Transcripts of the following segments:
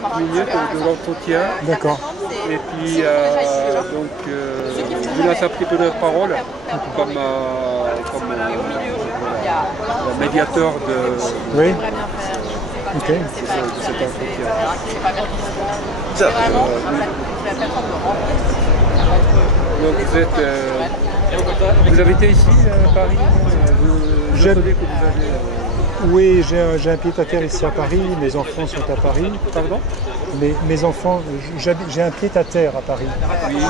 30 minutes de l'entretien. D'accord. Et puis, je vous laisse un petit peu de parole comme médiateur de, Oui. Ok. de cet entretien. Donc vous habitez ici à Paris? Vous savez que vous avez... Oui, j'ai un pied-à-terre ici à Paris, mes enfants sont à Paris. Pardon? Mes enfants, j'ai un pied-à-terre à Paris. Oui.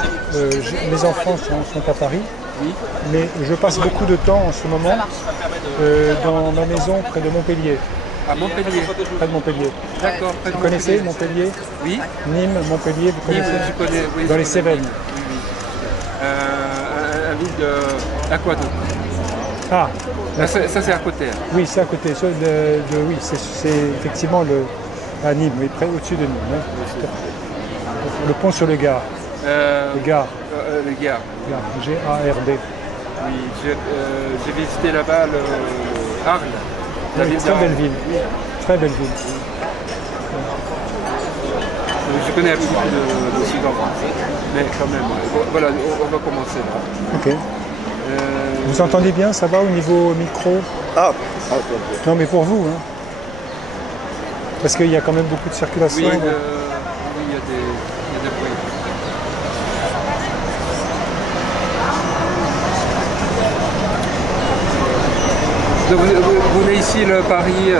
Mes enfants sont à Paris, Oui. mais je passe beaucoup de temps en ce moment dans ma maison près de Montpellier. À Montpellier. Près de Montpellier. D'accord. Vous connaissez Montpellier? Oui. Nîmes, Montpellier, vous connaissez? Nîmes, je connais. Oui, dans les Cévennes. Oui, oui. Un ville d'Aquadou. Ah, Ça c'est à côté. oui, c'est à côté. Oui, c'est effectivement à Nîmes, oui, près au-dessus de Nîmes. Hein. Le pont sur le Gard. Le Gard. Le Gard. G-A-R-D. Oui, j'ai visité là-bas Arles. La ville Très d'Arles. belle ville. Très belle ville. Je connais un petit peu de Sud-Ouest, mais quand même. Voilà, on va commencer là. Ok. Vous entendez bien, ça va au niveau micro? Ah, Non, mais pour vous, hein. Parce qu'il y a quand même beaucoup de circulation. Oui, donc. il y a des bruits. Donc, vous venez ici, le Paris,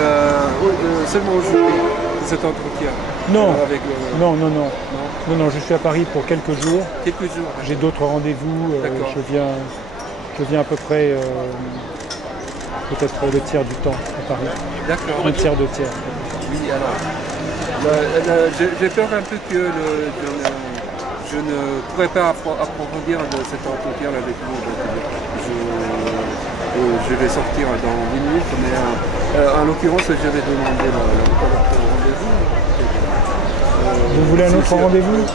seulement aujourd'hui, cet entretien? Non. Avec Non, je suis à Paris pour quelques jours. quelques jours. J'ai d'autres rendez-vous. D'accord. Je viens à peu près peut-être le tiers du temps à Paris. D'accord. Un tiers, deux tiers. Oui, alors, j'ai peur un peu que je ne pourrais pas approfondir de cet entretien avec vous. Je vais sortir dans 10 minutes, mais en l'occurrence, je vais demander le rendez-vous. Vous voulez un autre rendez-vous? Oui,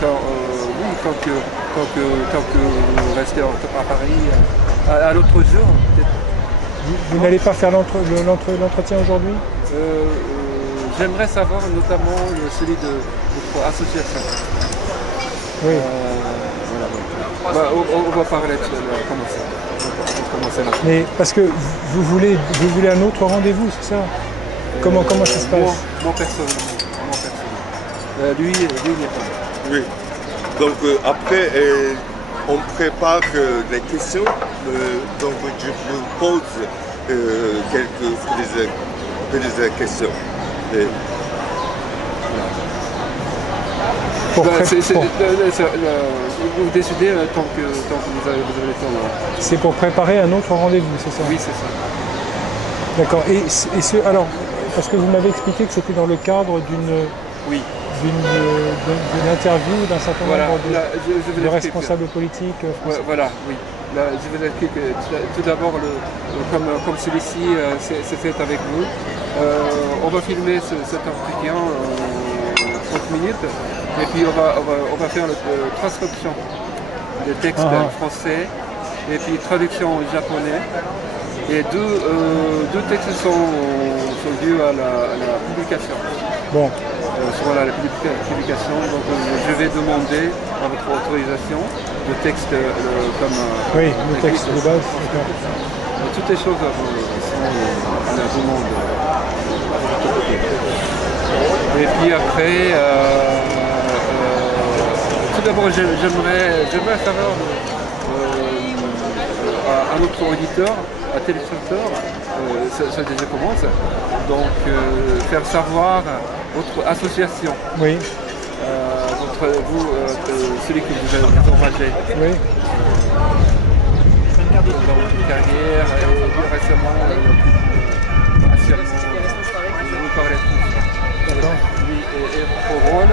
tant que vous restez à Paris, à l'autre jour, peut-être. Vous n'allez pas faire l'entretien aujourd'hui? J'aimerais savoir notamment celui de votre association. Oui. Voilà. On va parler de comment ça. On va commencer là. Mais parce que vous voulez un autre rendez-vous, c'est ça? Comment ça se passe? Moi personnellement. Lui, il n'est pas. oui. Donc après, on prépare les questions. Donc je vous pose quelques questions. Et Vous décidez tant que vous avez le temps. C'est pour préparer un autre rendez-vous, c'est ça? Oui, c'est ça. D'accord. Alors, parce que vous m'avez expliqué que c'était dans le cadre Oui. d'une interview d'un certain nombre de responsables politiques français. Voilà, oui. Là, je vous explique tout d'abord, comme celui-ci c'est fait avec vous, on va filmer cet entretien en 30 minutes et puis on va faire la transcription des textes français et puis traduction en japonais. Et deux textes sont dus à la publication. Bon. Sur la publication, donc je vais demander à votre autorisation le texte comme... oui, le texte de base. Toutes les choses sont à la demande. Et puis après, tout d'abord j'aimerais savoir à notre auditeur, à téléspectateur, ça déjà commence, donc faire savoir votre association. Oui. Celui qui vous a engagé. Oui. Dans votre carrière et récemment, je vous parlais de tout. D'accord. Oui, et votre rôle,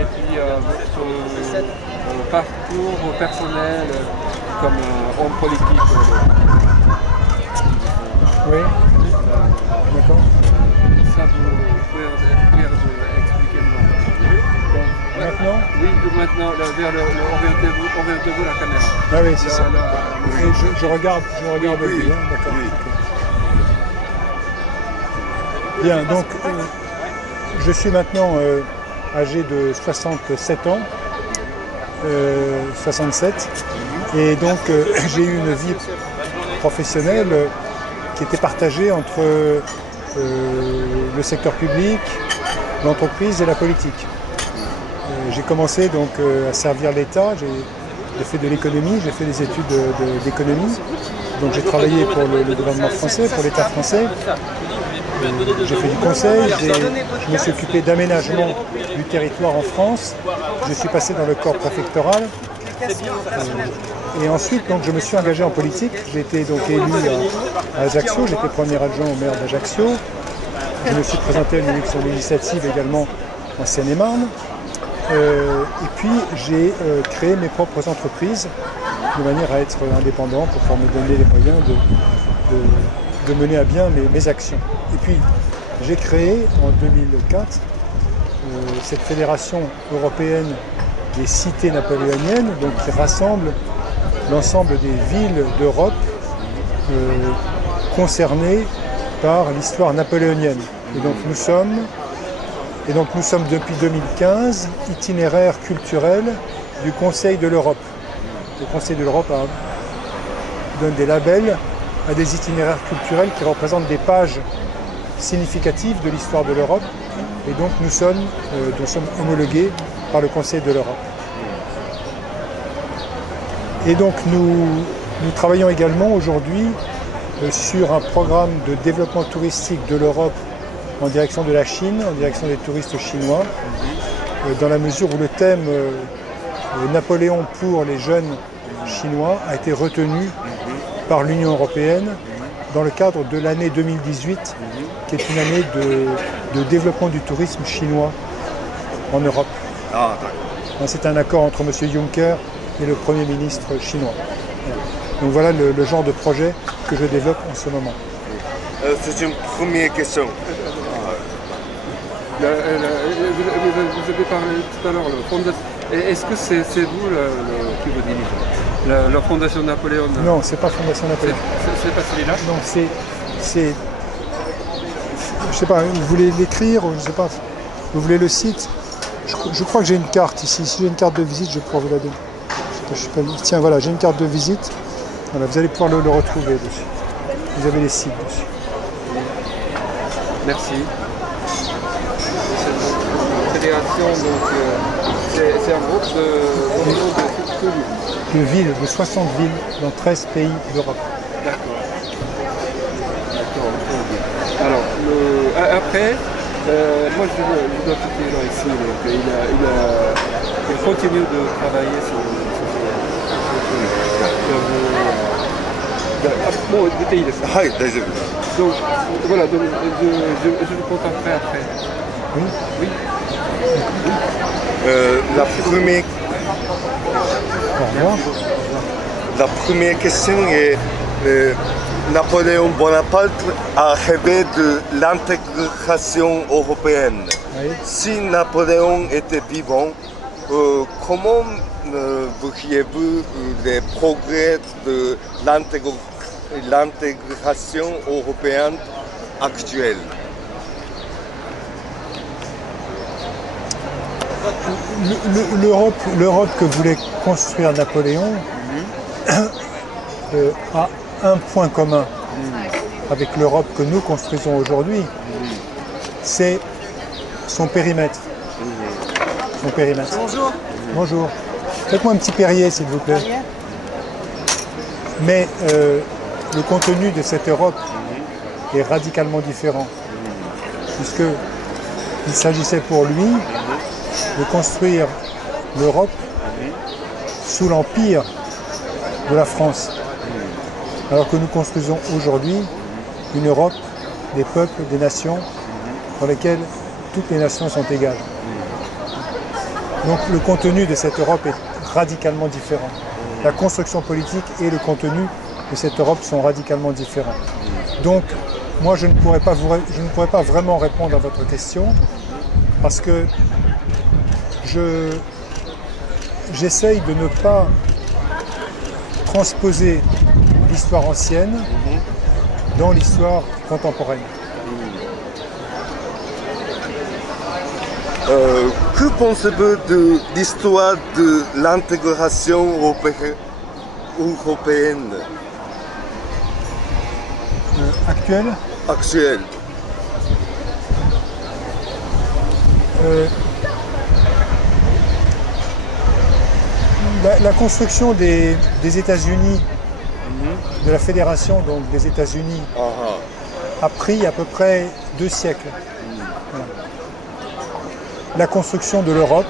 et puis votre parcours personnel comme homme politique. Oui. D'accord. Ça vous pouvez expliquer Maintenant? Oui, maintenant, orientez-vous la caméra. Ah oui, c'est ça. Oui. Je regarde lui, hein, d'accord. oui. Bien, donc je suis maintenant âgé de 67 ans, 67, et donc j'ai eu une vie professionnelle qui était partagée entre le secteur public, l'entreprise et la politique. J'ai commencé donc à servir l'État, j'ai fait de l'économie, j'ai fait des études d'économie, donc j'ai travaillé pour le gouvernement français, pour l'État français. J'ai fait du conseil, je me suis occupé d'aménagement du territoire en France, je suis passé dans le corps préfectoral et ensuite donc, je me suis engagé en politique. J'ai été donc élu à Ajaccio, j'étais premier adjoint au maire d'Ajaccio, je me suis présenté à une élection législative également en Seine-et-Marne et puis j'ai créé mes propres entreprises de manière à être indépendant pour pouvoir me donner les moyens de mener à bien mes actions. Et puis j'ai créé en 2004 cette fédération européenne des cités napoléoniennes, donc qui rassemble l'ensemble des villes d'Europe concernées par l'histoire napoléonienne. Et donc nous sommes depuis 2015 itinéraire culturel du Conseil de l'Europe. Le Conseil de l'Europe donne des labels à des itinéraires culturels qui représentent des pages significatives de l'histoire de l'Europe. Et donc nous sommes homologués par le Conseil de l'Europe. Et donc nous travaillons également aujourd'hui sur un programme de développement touristique de l'Europe en direction de la Chine, en direction des touristes chinois, dans la mesure où le thème Napoléon pour les jeunes chinois a été retenu par l'Union européenne dans le cadre de l'année 2018, qui est une année de développement du tourisme chinois en Europe. C'est un accord entre M. Juncker et le Premier ministre chinois. Donc voilà le genre de projet que je développe en ce moment. C'est une première question. Vous avez parlé tout à l'heure, est-ce que c'est vous qui vous dirigez la Fondation Napoléon? Non, c'est pas Fondation Napoléon. C'est pas celui-là? Non, c'est... Je sais pas, vous voulez l'écrire, je sais pas, vous voulez le site? Je crois que j'ai une carte ici. Si j'ai une carte de visite, je vais pouvoir vous la donner. Tiens, voilà, j'ai une carte de visite. Voilà, vous allez pouvoir le retrouver dessus. Vous avez les sites dessus. Merci. Fédération, donc c'est un groupe de villes, de 60 villes dans 13 pays d'Europe. D'accord. Alors, après, moi je dois quitter là ici, donc il continue de travailler sur bon, détaillez ça. Donc voilà, donc, je vous contacterai après. Oui. Oui. La première question est Napoléon Bonaparte a rêvé de l'intégration européenne. Oui. Si Napoléon était vivant, comment voyez-vous les progrès de l'intégration européenne actuelle? L'Europe que voulait construire Napoléon a un point commun avec l'Europe que nous construisons aujourd'hui, c'est son périmètre. Son périmètre. Bonjour. Bonjour. Faites-moi un petit Perrier, s'il vous plaît. Mais le contenu de cette Europe est radicalement différent, puisqu'il s'agissait pour lui de construire l'Europe sous l'empire de la France, alors que nous construisons aujourd'hui une Europe des peuples, des nations, dans lesquelles toutes les nations sont égales. Donc le contenu de cette Europe est radicalement différent. La construction politique et le contenu de cette Europe sont radicalement différents. Donc moi je ne pourrais pas vraiment répondre à votre question, parce que j'essaye de ne pas transposer l'histoire ancienne dans l'histoire contemporaine. Que pensez-vous de l'histoire de l'intégration européenne Actuelle? actuelle? La construction des États-Unis, de la fédération donc des États-Unis, a pris à peu près 2 siècles. Voilà. La construction de l'Europe,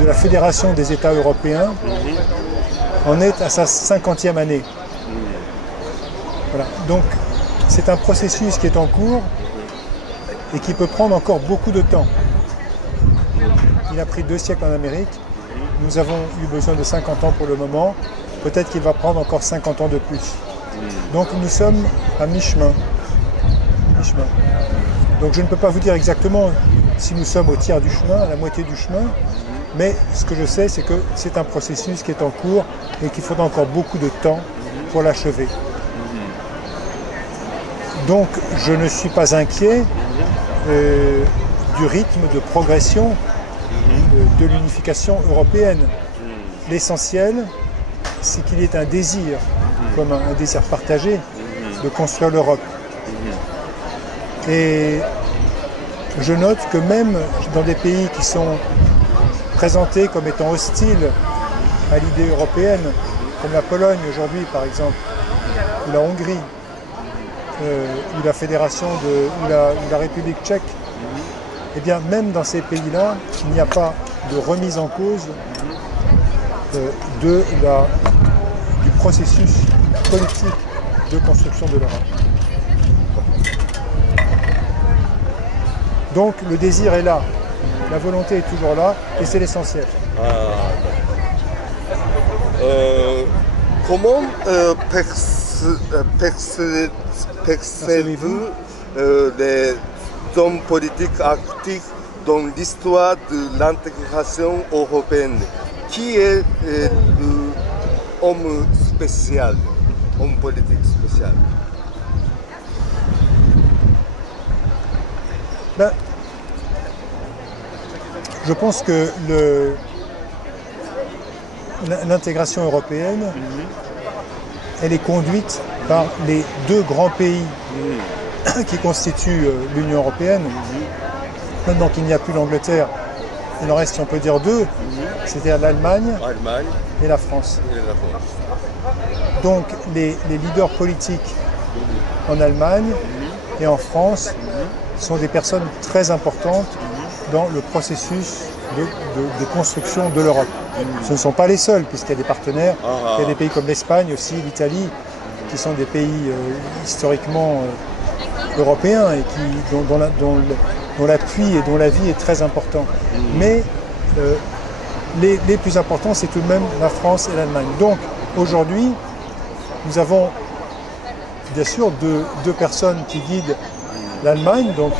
de la fédération des États européens, en est à sa 50e année. Voilà. Donc c'est un processus qui est en cours et qui peut prendre encore beaucoup de temps. Il a pris 2 siècles en Amérique. Nous avons eu besoin de 50 ans pour le moment. Peut-être qu'il va prendre encore 50 ans de plus. Donc nous sommes à mi-chemin. Donc je ne peux pas vous dire exactement si nous sommes au tiers du chemin, à la moitié du chemin. Mais ce que je sais, c'est que c'est un processus qui est en cours et qu'il faudra encore beaucoup de temps pour l'achever. Donc je ne suis pas inquiet du rythme de progression de l'unification européenne. L'essentiel, c'est qu'il y ait un désir, comme un désir partagé, de construire l'Europe. Et je note que même dans des pays qui sont présentés comme étant hostiles à l'idée européenne, comme la Pologne aujourd'hui par exemple, ou la Hongrie, ou la Fédération ou la République tchèque, eh bien même dans ces pays-là, il n'y a pas de remise en cause du processus politique de construction de l'Europe. Donc le désir est là, la volonté est toujours là, et c'est l'essentiel. Comment percevez-vous les hommes politiques actifs dans l'histoire de l'intégration européenne? Qui est l'homme spécial, homme politique spécial? Ben, je pense que l'intégration européenne, elle est conduite par les 2 grands pays qui constituent l'Union européenne. Maintenant qu'il n'y a plus l'Angleterre, il en reste, si on peut dire, 2, c'est-à-dire l'Allemagne et la France. Donc les leaders politiques en Allemagne et en France sont des personnes très importantes dans le processus de construction de l'Europe. Ce ne sont pas les seuls, puisqu'il y a des partenaires. Il y a des pays comme l'Espagne aussi, l'Italie, qui sont des pays historiquement européens et dont l'appui et dont l'avis est très important. Mais les plus importants, c'est tout de même la France et l'Allemagne. Donc aujourd'hui, nous avons bien sûr deux personnes qui guident l'Allemagne, donc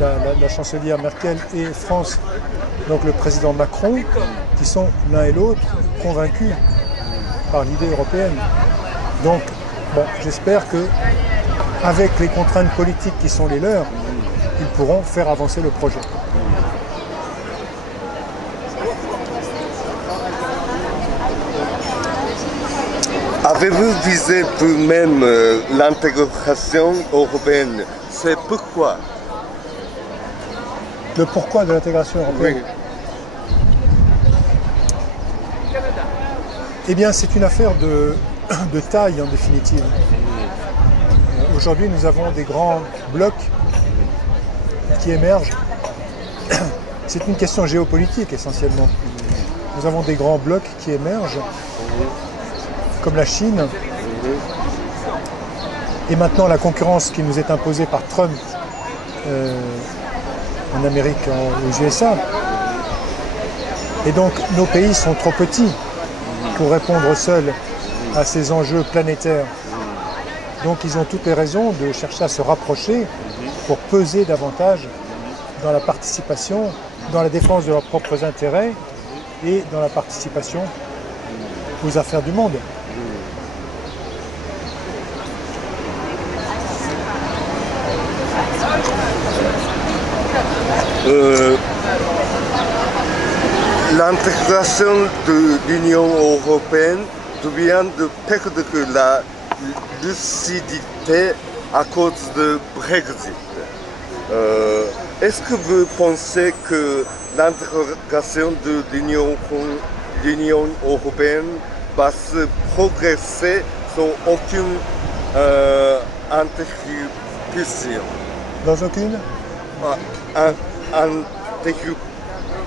la chancelière Merkel, et France, donc le président Macron, qui sont l'un et l'autre convaincus par l'idée européenne. Donc bon, j'espère que avec les contraintes politiques qui sont les leurs, ils pourront faire avancer le projet. Avez-vous visé vous-même l'intégration européenne? C'est pourquoi? Le pourquoi de l'intégration européenne? Oui. Eh bien, c'est une affaire de taille en définitive. Aujourd'hui, nous avons des grands blocs qui émergent. C'est une question géopolitique essentiellement. Nous avons des grands blocs qui émergent, comme la Chine, et maintenant la concurrence qui nous est imposée par Trump en Amérique, aux USA. Et donc nos pays sont trop petits pour répondre seuls à ces enjeux planétaires. Donc ils ont toutes les raisons de chercher à se rapprocher pour peser davantage dans la participation, dans la défense de leurs propres intérêts et dans la participation aux affaires du monde. L'intégration de l'Union européenne vient de perdre la lucidité à cause de Brexit. Est-ce que vous pensez que l'intégration de l'Union européenne va se progresser sans aucune interruption? Dans aucune?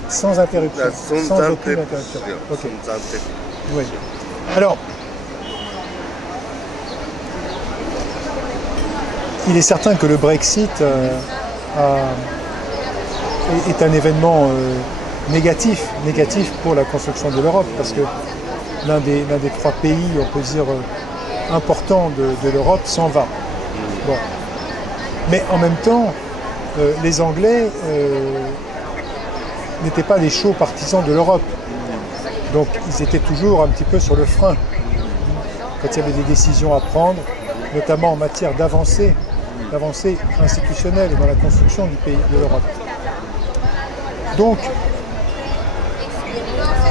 Sans interruption. Sans aucune interruption. Okay. Oui. Alors, il est certain que le Brexit est un événement négatif pour la construction de l'Europe, parce que l'un des trois pays, on peut dire, importants de l'Europe s'en va. Bon. Mais en même temps, les Anglais n'étaient pas des chauds partisans de l'Europe. Donc ils étaient toujours un petit peu sur le frein quand il y avait des décisions à prendre, notamment en matière d'avancée institutionnelle et dans la construction du pays, de l'Europe. Donc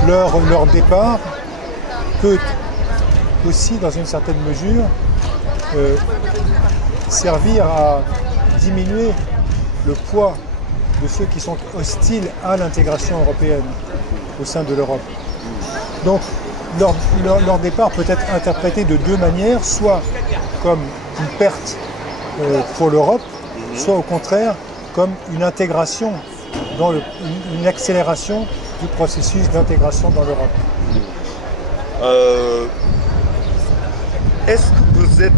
leur départ peut aussi, dans une certaine mesure, servir à diminuer le poids de ceux qui sont hostiles à l'intégration européenne au sein de l'Europe. Donc leur départ peut être interprété de deux manières, soit comme une perte pour l'Europe, soit au contraire comme une intégration, une accélération du processus d'intégration dans l'Europe. Est-ce que vous êtes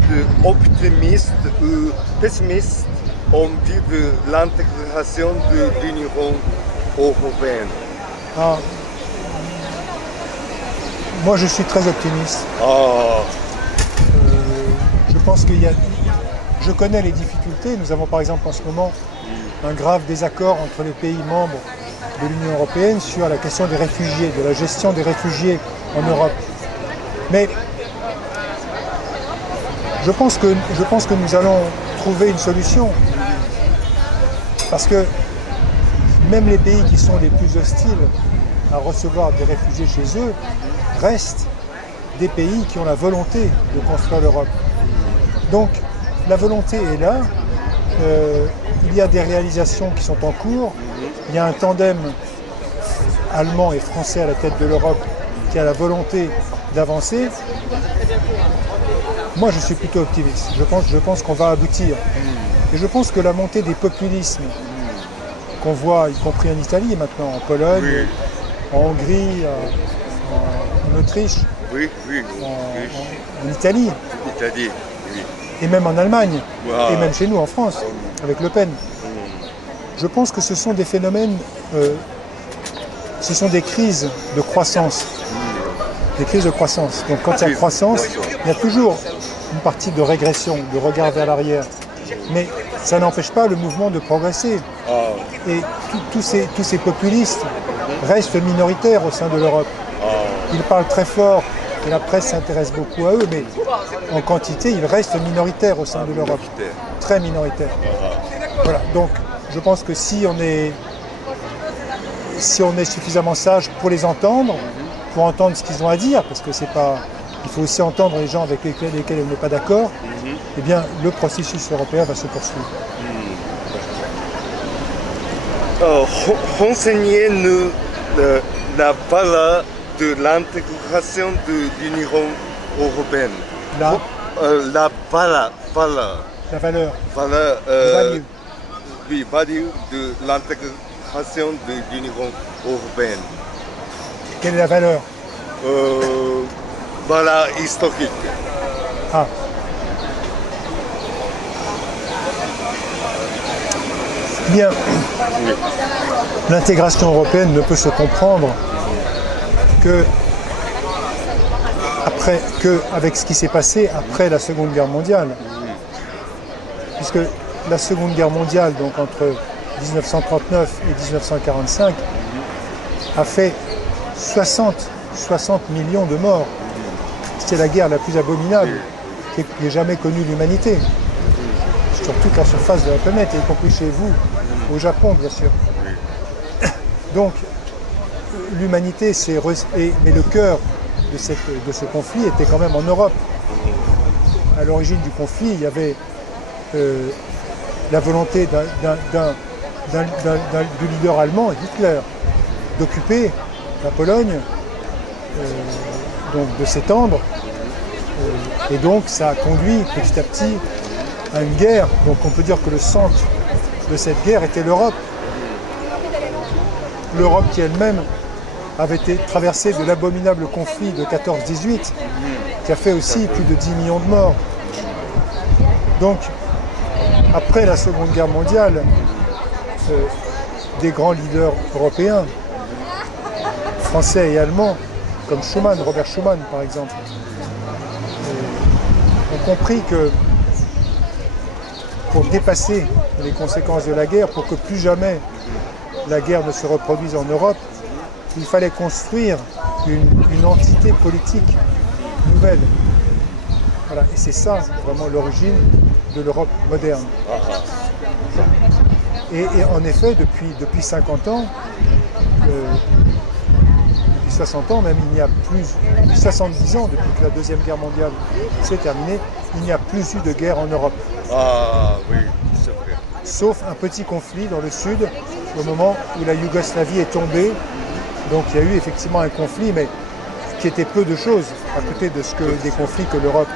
optimiste ou pessimiste en vue de l'intégration de l'Union européenne? Moi, je suis très optimiste. Je pense je connais les difficultés. Nous avons par exemple en ce moment un grave désaccord entre les pays membres de l'Union européenne sur la question des réfugiés, de la gestion des réfugiés en Europe. Mais je pense que nous allons trouver une solution. Parce que même les pays qui sont les plus hostiles à recevoir des réfugiés chez eux restent des pays qui ont la volonté de construire l'Europe. Donc la volonté est là, il y a des réalisations qui sont en cours, il y a un tandem allemand et français à la tête de l'Europe qui a la volonté d'avancer. Moi je suis plutôt optimiste, je pense qu'on va aboutir. Et je pense que la montée des populismes qu'on voit, y compris en Italie maintenant, en Pologne, en Hongrie, en Autriche, en Italie, et même en Allemagne, et même chez nous en France, avec Le Pen. Je pense que ce sont des phénomènes, ce sont des crises de croissance. Des crises de croissance. Donc quand il y a croissance, il y a toujours une partie de régression, de regard vers l'arrière. Mais ça n'empêche pas le mouvement de progresser. Et tous ces populistes restent minoritaires au sein de l'Europe. Ils parlent très fort et la presse s'intéresse beaucoup à eux, mais en quantité, ils restent minoritaires au sein de l'Europe. Très minoritaires. Voilà. Donc, je pense que si on est suffisamment sage pour les entendre, pour entendre ce qu'ils ont à dire, parce que c'est pas... Il faut aussi entendre les gens avec lesquels on n'est pas d'accord, eh bien, le processus européen va se poursuivre. Renseignez-nous la valeur de l'intégration de l'Union européenne. La valeur. La valeur. Oui, value de l'intégration de l'Union européenne. Quelle est la valeur? Valeur historique. Bien. L'intégration européenne ne peut se comprendre avec ce qui s'est passé après la Seconde Guerre mondiale. Puisque la Seconde Guerre mondiale, donc entre 1939 et 1945, a fait 60 millions de morts. C'est la guerre la plus abominable qu'ait jamais connue l'humanité. Sur toute la surface de la planète, y compris chez vous, au Japon bien sûr. Donc l'humanité mais le cœur de ce conflit était quand même en Europe. À l'origine du conflit, il y avait la volonté du leader allemand, Hitler, d'occuper la Pologne, donc de s'étendre, et donc ça a conduit petit à petit à une guerre. Donc on peut dire que le centre de cette guerre était l'Europe. L'Europe qui elle-même avait été traversée de l'abominable conflit de 14-18, qui a fait aussi plus de 10 millions de morts. Donc, après la Seconde Guerre mondiale, des grands leaders européens, français et allemands, comme Robert Schuman par exemple, ont compris que pour dépasser les conséquences de la guerre, pour que plus jamais la guerre ne se reproduise en Europe, il fallait construire une entité politique nouvelle. Voilà. Et c'est ça vraiment l'origine de l'Europe moderne. Et en effet, depuis 50 ans, depuis 60 ans même, il n'y a plus, depuis 70 ans, depuis que la Deuxième Guerre mondiale s'est terminée, il n'y a plus eu de guerre en Europe. Ah oui, c'est vrai. Sauf un petit conflit dans le sud, au moment où la Yougoslavie est tombée. Donc il y a eu effectivement un conflit, mais qui était peu de choses à côté des conflits que l'Europe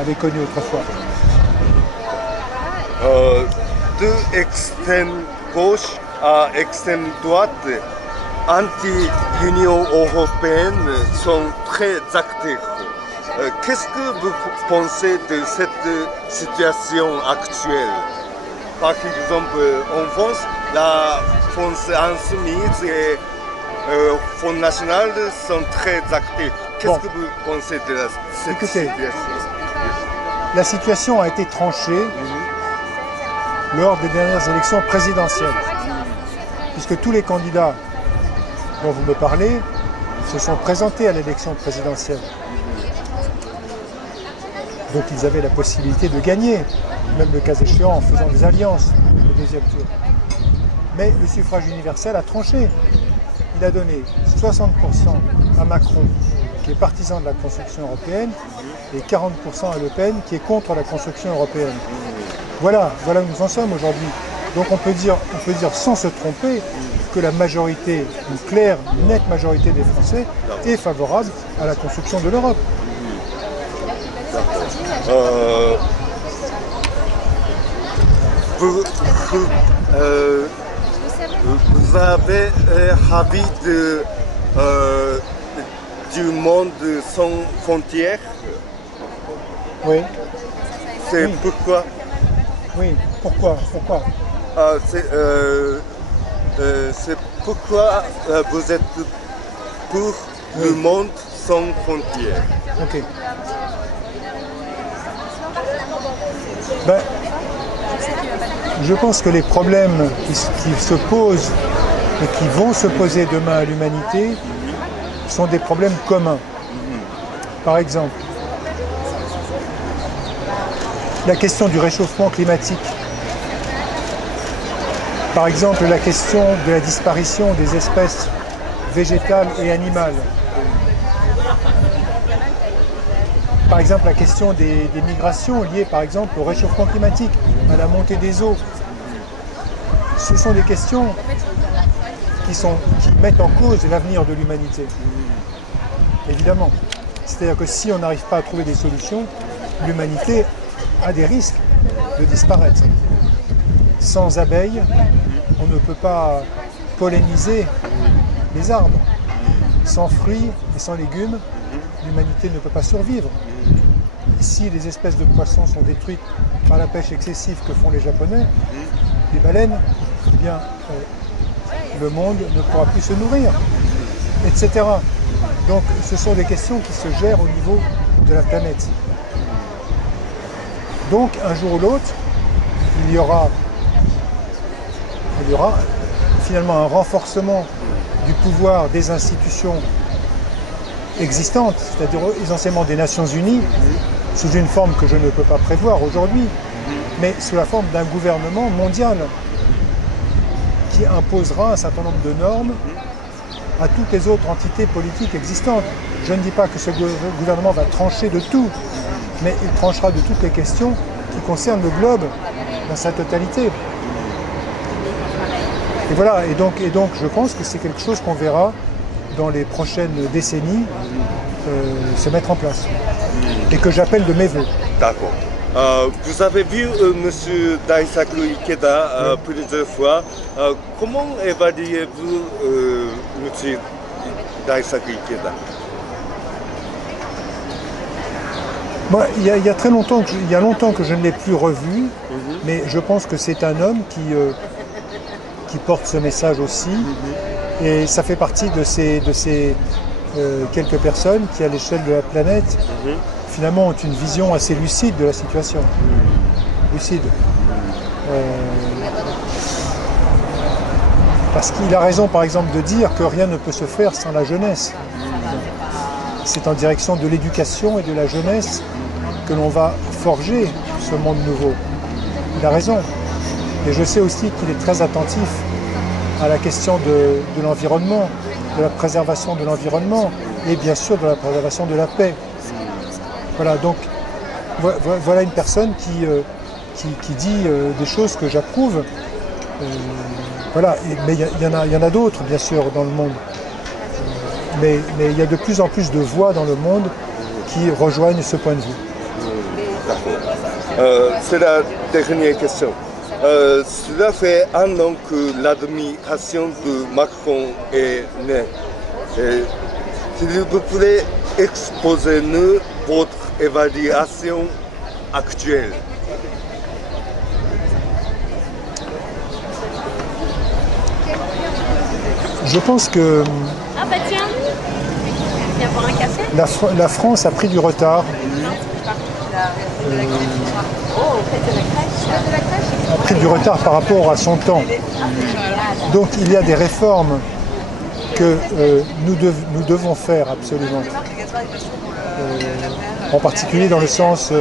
avait connus autrefois. De extrême gauche à extrême droite, anti-Union européenne sont très actifs. Qu'est-ce que vous pensez de cette situation actuelle? Par exemple, en France, la France insoumise et Front National sont très actifs. Qu'est-ce que vous pensez de cette situation? La situation a été tranchée lors des dernières élections présidentielles, puisque tous les candidats dont vous me parlez se sont présentés à l'élection présidentielle. Donc ils avaient la possibilité de gagner, même le cas échéant en faisant des alliances au deuxième tour. Mais le suffrage universel a tranché. Il a donné 60% à Macron, qui est partisan de la construction européenne, et 40% à Le Pen, qui est contre la construction européenne. Voilà où nous en sommes aujourd'hui. Donc on peut dire sans se tromper que la majorité, une claire, nette majorité des Français est favorable à la construction de l'Europe. Vous avez envie du monde sans frontières? Oui. C'est pourquoi? Oui, pourquoi c'est pourquoi vous êtes pour le monde sans frontières. Ok. Ben, je pense que les problèmes qui se posent et qui vont se poser demain à l'humanité sont des problèmes communs. Par exemple, la question du réchauffement climatique. Par exemple, la question de la disparition des espèces végétales et animales. Par exemple, la question des migrations liées, par exemple, au réchauffement climatique, à la montée des eaux. Ce sont des questions qui mettent en cause l'avenir de l'humanité. Évidemment. C'est-à-dire que si on n'arrive pas à trouver des solutions, l'humanité a des risques de disparaître. Sans abeilles, on ne peut pas polliniser les arbres. Sans fruits et sans légumes, l'humanité ne peut pas survivre. Si les espèces de poissons sont détruites par la pêche excessive que font les Japonais, les baleines, eh bien, le monde ne pourra plus se nourrir, etc. Donc ce sont des questions qui se gèrent au niveau de la planète. Donc un jour ou l'autre, il y aura finalement un renforcement du pouvoir des institutions existantes, c'est-à-dire essentiellement des Nations Unies, sous une forme que je ne peux pas prévoir aujourd'hui, mais sous la forme d'un gouvernement mondial qui imposera un certain nombre de normes à toutes les autres entités politiques existantes. Je ne dis pas que ce gouvernement va trancher de tout, mais il tranchera de toutes les questions qui concernent le globe dans sa totalité. Et voilà, et donc je pense que c'est quelque chose qu'on verra dans les prochaines décennies se mettre en place, et que j'appelle de mes voeux. D'accord. Vous avez vu M. Daisaku Ikeda plusieurs fois. Comment évaluez-vous M. Daisaku Ikeda? Moi, il y a très longtemps que je ne l'ai plus revu, mais je pense que c'est un homme qui porte ce message aussi, et ça fait partie de ces quelques personnes qui, à l'échelle de la planète, finalement ont une vision assez lucide de la situation. Lucide. Parce qu'il a raison, par exemple, de dire que rien ne peut se faire sans la jeunesse. C'est en direction de l'éducation et de la jeunesse que l'on va forger ce monde nouveau. Il a raison. Et je sais aussi qu'il est très attentif à la question de l'environnement, de la préservation de l'environnement et bien sûr de la préservation de la paix. Voilà, donc voilà une personne qui dit des choses que j'approuve. Voilà, mais il y en a d'autres, bien sûr, dans le monde. Mais il y a de plus en plus de voix dans le monde qui rejoignent ce point de vue. D'accord. C'est la dernière question. Cela fait un an que l'administration de Macron est née. S'il vous plaît, exposez-nous votre évaluation actuelle. Je pense que ah bah tiens, viens boire un café. La France a pris du retard. A pris du retard par rapport à son temps. Donc il y a des réformes que nous devons faire absolument. En particulier dans le sens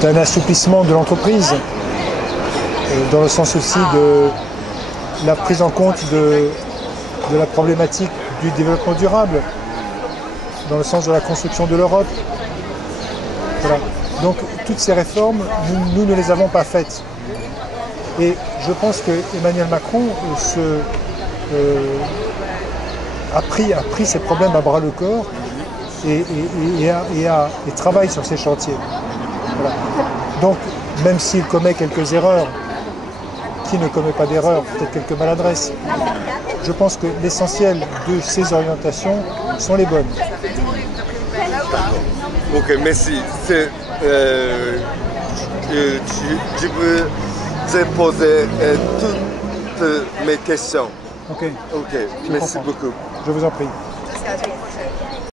d'un assouplissement de l'entreprise, dans le sens aussi de la prise en compte de la problématique du développement durable, dans le sens de la construction de l'Europe. Voilà. Donc toutes ces réformes, nous ne les avons pas faites. Et je pense que Emmanuel Macron a pris ces problèmes à bras le corps et travaille sur ces chantiers. Voilà. Donc, même s'il commet quelques erreurs, qui ne commet pas d'erreurs, peut-être quelques maladresses, je pense que l'essentiel de ces orientations sont les bonnes. Ok, merci. Je vous ai posé toutes mes questions. Ok. Ok, merci beaucoup. Je vous en prie.